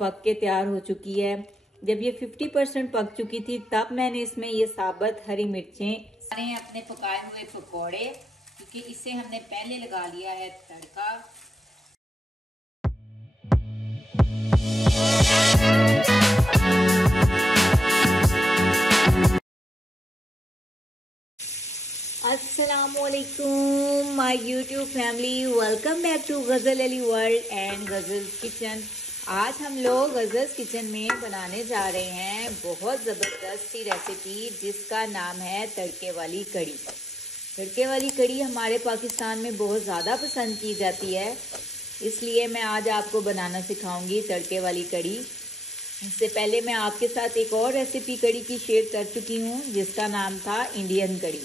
पक के तैयार हो चुकी है। जब ये 50% पक चुकी थी तब मैंने इसमें ये साबुत हरी मिर्चें सारे अपने पकाए हुए पकौड़े, क्योंकि इसे हमने पहले लगा लिया है तड़का। अस्सलामुअलैकुम my YouTube family, welcome back to Ghazal Ali world and Ghazal's kitchen. आज हम लोग गज़ल्स किचन में बनाने जा रहे हैं बहुत ज़बरदस्त सी रेसिपी जिसका नाम है तड़के वाली कड़ी। तड़के वाली कड़ी हमारे पाकिस्तान में बहुत ज़्यादा पसंद की जाती है, इसलिए मैं आज आपको बनाना सिखाऊंगी तड़के वाली कड़ी। इससे पहले मैं आपके साथ एक और रेसिपी कड़ी की शेयर कर चुकी हूँ जिसका नाम था इंडियन कड़ी।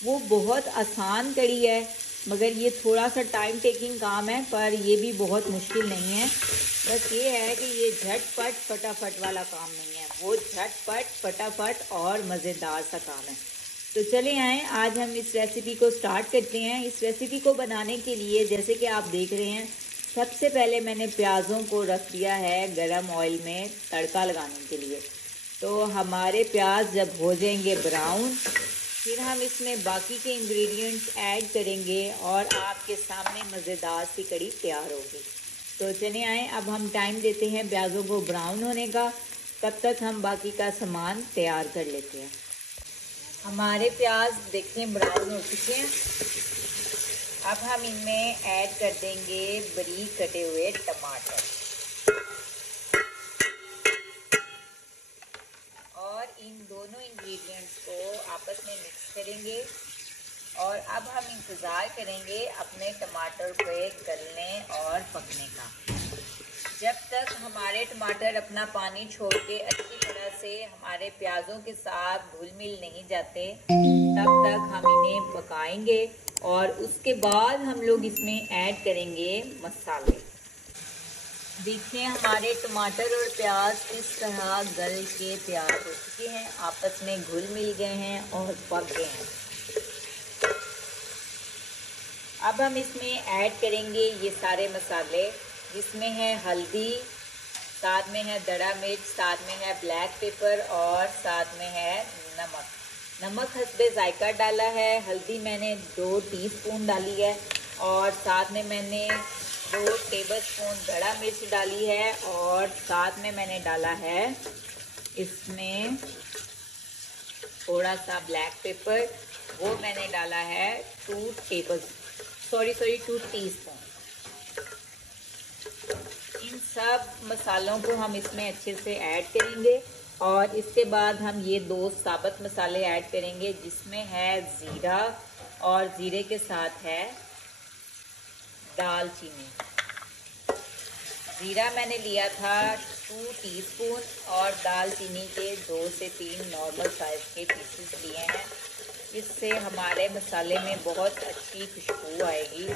वो बहुत आसान कड़ी है, मगर ये थोड़ा सा टाइम टेकिंग काम है, पर ये भी बहुत मुश्किल नहीं है। बस ये है कि ये झटपट फटाफट वाला काम नहीं है, वो झटपट फटाफट और मज़ेदार सा काम है। तो चले आएँ, आज हम इस रेसिपी को स्टार्ट करते हैं। इस रेसिपी को बनाने के लिए जैसे कि आप देख रहे हैं, सबसे पहले मैंने प्याज़ों को रख दिया है गरम ऑयल में तड़का लगाने के लिए। तो हमारे प्याज जब हो जाएंगे ब्राउन, फिर हम इसमें बाकी के इंग्रेडिएंट्स ऐड करेंगे और आपके सामने मज़ेदार सी कड़ी तैयार होगी। तो चले आए, अब हम टाइम देते हैं प्याज़ों को ब्राउन होने का, तब तक हम बाकी का सामान तैयार कर लेते हैं। हमारे प्याज देखें ब्राउन हो चुके हैं। अब हम इनमें ऐड कर देंगे बारीक कटे हुए टमाटर और इन दोनों इंग्रेडिएंट्स को आपस में मिक्स करेंगे। और अब हम इंतज़ार करेंगे अपने टमाटर के गलने और पकने का। जब तक हमारे टमाटर अपना पानी छोड़ के अच्छी तरह से हमारे प्याज़ों के साथ घुल मिल नहीं जाते, तब तक हम इन्हें पकाएंगे और उसके बाद हम लोग इसमें ऐड करेंगे मसाले। देखिए हमारे टमाटर और प्याज इस तरह गल के तैयार हो चुके हैं, आपस में घुल मिल गए हैं और पक गए हैं। अब हम इसमें ऐड करेंगे ये सारे मसाले, जिसमें है हल्दी, साथ में है दड़ा मिर्च, साथ में है ब्लैक पेपर और साथ में है नमक। नमक हस्बे जायका डाला है। हल्दी मैंने 2 टीस्पून डाली है और साथ में मैंने 2 टेबलस्पून दड़ा मिर्च डाली है और साथ में मैंने डाला है इसमें थोड़ा सा ब्लैक पेपर, वो मैंने डाला है 2 टीस्पून। इन सब मसालों को हम इसमें अच्छे से ऐड करेंगे और इसके बाद हम ये 2 साबुत मसाले ऐड करेंगे, जिसमें है ज़ीरा और ज़ीरे के साथ है दालचीनी। ज़ीरा मैंने लिया था 2 टीस्पून और दालचीनी के 2 से 3 नॉर्मल साइज़ के पीसेस लिए हैं। इससे हमारे मसाले में बहुत अच्छी खुशबू आएगी।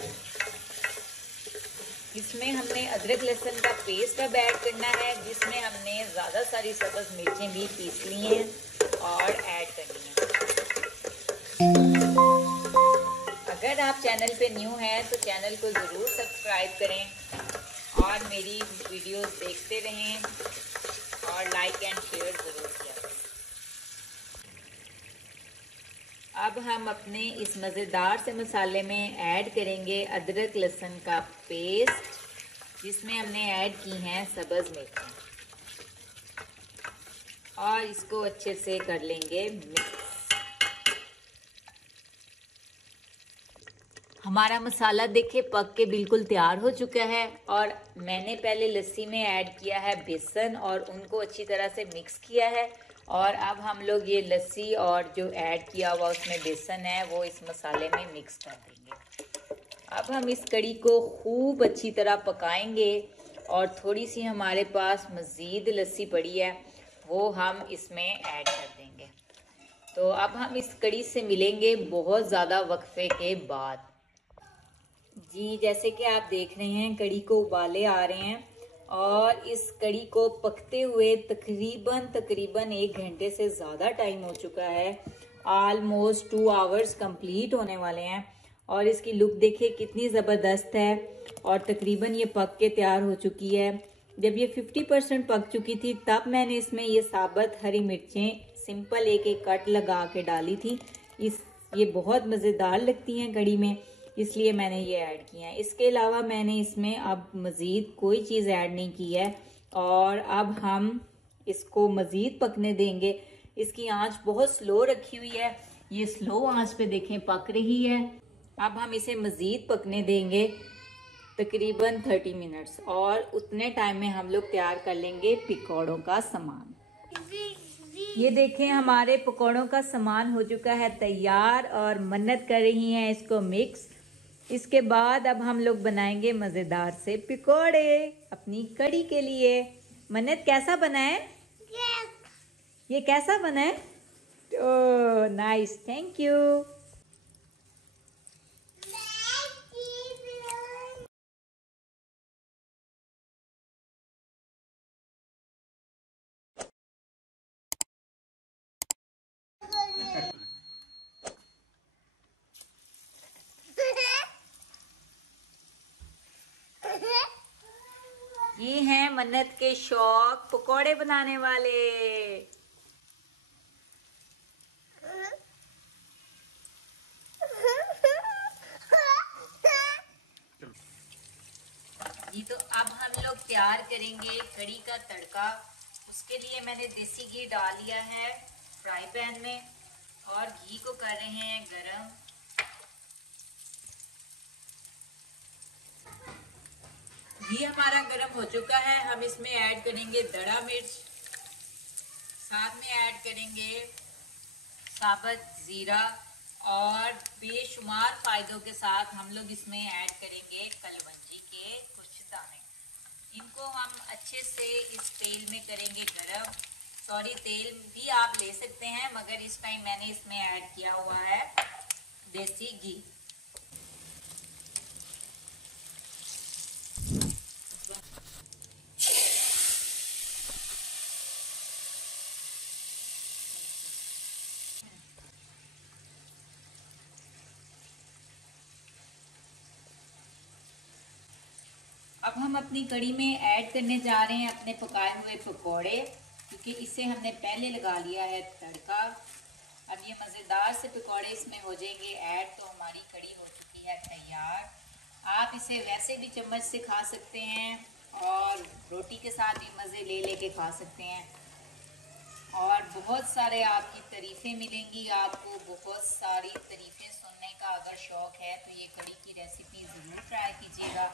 इसमें हमने अदरक लहसुन का पेस्ट अब ऐड करना है, जिसमें हमने ज़्यादा सारी सब्ज़ मिर्चें भी पीस ली हैं और ऐड करनी है। अगर आप चैनल पे न्यू हैं तो चैनल को ज़रूर सब्सक्राइब करें और मेरी वीडियोस देखते रहें और लाइक एंड शेयर ज़रूर किया करें। अब हम अपने इस मज़ेदार से मसाले में ऐड करेंगे अदरक लहसुन का पेस्ट, जिसमें हमने ऐड की हैं सब्ज़ मिर्चें, और इसको अच्छे से कर लेंगे मिक्स। हमारा मसाला देखिए पक के बिल्कुल तैयार हो चुका है और मैंने पहले लस्सी में ऐड किया है बेसन और उनको अच्छी तरह से मिक्स किया है। और अब हम लोग ये लस्सी और जो ऐड किया हुआ उसमें बेसन है वो इस मसाले में मिक्स कर देंगे। अब हम इस कड़ी को खूब अच्छी तरह पकाएंगे और थोड़ी सी हमारे पास मज़ीद लस्सी पड़ी है, वो हम इसमें ऐड कर देंगे। तो अब हम इस कड़ी से मिलेंगे बहुत ज़्यादा वक्फे के बाद। जी जैसे कि आप देख रहे हैं कड़ी को उबाले आ रहे हैं और इस कड़ी को पकते हुए तकरीबन 1 घंटे से ज़्यादा टाइम हो चुका है। ऑलमोस्ट 2 आवर्स कंप्लीट होने वाले हैं और इसकी लुक देखिए कितनी ज़बरदस्त है और तकरीबन ये पक के तैयार हो चुकी है। जब ये 50% पक चुकी थी तब मैंने इसमें ये साबुत हरी मिर्चें सिंपल एक एक कट लगा के डाली थी। ये बहुत मज़ेदार लगती हैं कढ़ी में, इसलिए मैंने ये ऐड किया है। इसके अलावा मैंने इसमें अब मज़ीद कोई चीज़ ऐड नहीं की है और अब हम इसको मज़ीद पकने देंगे। इसकी आंच बहुत स्लो रखी हुई है, ये स्लो आंच पे देखें पक रही है। अब हम इसे मज़ीद पकने देंगे तकरीबन 30 मिनट्स और उतने टाइम में हम लोग तैयार कर लेंगे पकौड़ों का सामान। ये देखें हमारे पकौड़ों का सामान हो चुका है तैयार और मन्नत कर रही हैं इसको मिक्स। इसके बाद अब हम लोग बनाएंगे मज़ेदार से पकौड़े अपनी कढ़ी के लिए। मन्नत कैसा बना है? ये कैसा बना है? Oh nice, thank you. ये हैं मन्नत के शौक पकोड़े बनाने वाले। ये तो अब हम लोग तैयार करेंगे कढ़ी का तड़का। उसके लिए मैंने देसी घी डाल लिया है फ्राई पैन में और घी को कर रहे हैं गरम। घी हमारा गरम हो चुका है, हम इसमें ऐड करेंगे दड़ा मिर्च, साथ में ऐड करेंगे साबुत जीरा और बेशुमार फायदों के साथ हम लोग इसमें ऐड करेंगे कलवंजी के कुछ दाने। इनको हम अच्छे से इस तेल में करेंगे गरम। सॉरी, तेल भी आप ले सकते हैं मगर इस टाइम मैंने इसमें ऐड किया हुआ है देसी घी। अब हम अपनी कढ़ी में ऐड करने जा रहे हैं अपने पकाए हुए पकोड़े, क्योंकि इसे हमने पहले लगा लिया है तड़का। अब ये मज़ेदार से पकोड़े इसमें हो जाएंगे ऐड, तो हमारी कढ़ी हो चुकी है तैयार। आप इसे वैसे भी चम्मच से खा सकते हैं और रोटी के साथ भी मज़े ले लेके खा सकते हैं और बहुत सारे आपकी तारीफ़ें मिलेंगी। आपको बहुत सारी तारीफ़ें सुनने का अगर शौक़ है तो ये कढ़ी की रेसिपी ज़रूर ट्राई कीजिएगा।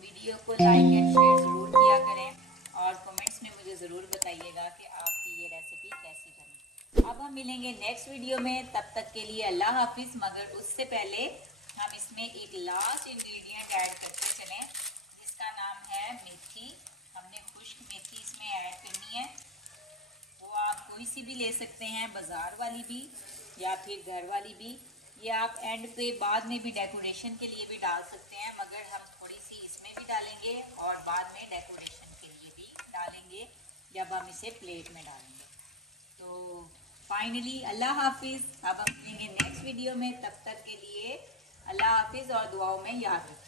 वीडियो को लाइक एंड शेयर ज़रूर किया करें और कमेंट्स में मुझे ज़रूर बताइएगा कि आपकी ये रेसिपी कैसी बनी। अब हम मिलेंगे नेक्स्ट वीडियो में, तब तक के लिए अल्लाह हाफिज़। मगर उससे पहले हम इसमें एक लास्ट इंग्रेडिएंट ऐड करते चलें जिसका नाम है मेथी। हमने खुश्क मेथी इसमें ऐड करनी है। वो आप कोई सी भी ले सकते हैं, बाज़ार वाली भी या फिर घर वाली भी। ये आप एंड पे बाद में भी डेकोरेशन के लिए भी डाल सकते हैं, मगर हम थोड़ी सी इसमें भी डालेंगे और बाद में डेकोरेशन के लिए भी डालेंगे जब हम इसे प्लेट में डालेंगे। तो फाइनली अल्लाह हाफिज़। अब हम मिलेंगे नेक्स्ट वीडियो में, तब तक के लिए अल्लाह हाफिज़ और दुआओं में याद रखें।